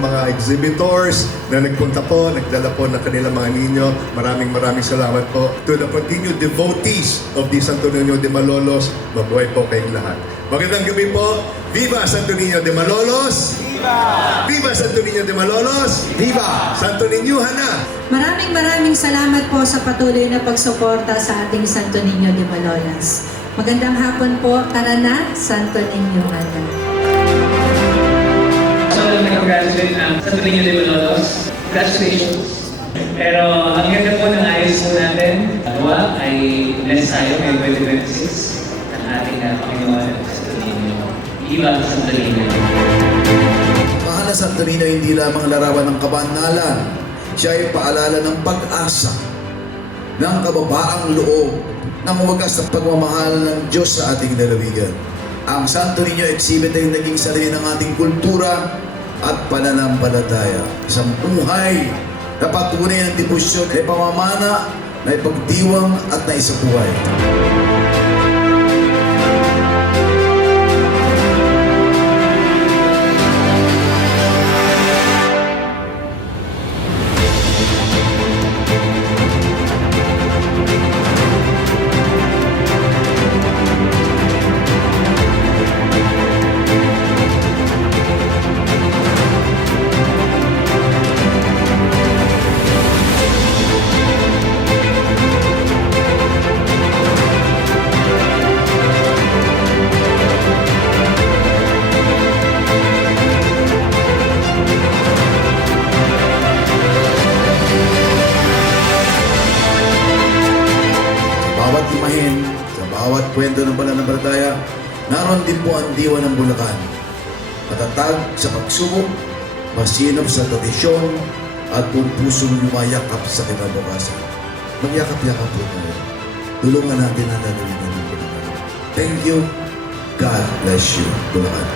ng mga exhibitors na nagpunta po, nagdala po ng kanilang mga ninyo. Maraming salamat po. To the continued devotees of the Santo Niño de Malolos, mabuhay po kayong lahat. Magandang gabi po. Viva Santo Niño de Malolos! Viva! Viva Santo Niño de Malolos! Viva! Santo Niño Hana! Maraming salamat po sa patuloy na pagsuporta sa ating Santo Niño de Malolos. Magandang hapon po. Tara na, Santo Niño Hana. So, nag-congratulate ang Santo Niño de Malolos. Congratulations! Pero ang ganda po ng ayos po natin, nawa ay bless tayo ngayong 2026 ng ating Panginoon at Santo Niño. Viva Santo Niño! Mahal na Santo Niño, hindi lamang larawan ng kabanalan. Siya ay paalala ng pag-asa, ng kababaang loob, ng wagas na pagmamahal ng Diyos sa ating lalawigan. Ang Santo Niño exhibit ay naging sarili ng ating kultura at pananampalataya. Isang buhay na patunay ng debosyon ay pamamana, na ipagdiwang at naisabuhay. Bawat imahen, sa bawat kwento ng pananampalataya, naroon din po ang diwa ng Bulacan. Matatag sa pagsubok, masinop sa tradisyon, at buong pusong lumayakap sa kinabukasan. Magyakap-yakap po tayo. Tulungan natin ang lalawigan ng Bulacan. Thank you. God bless you, Bulacan.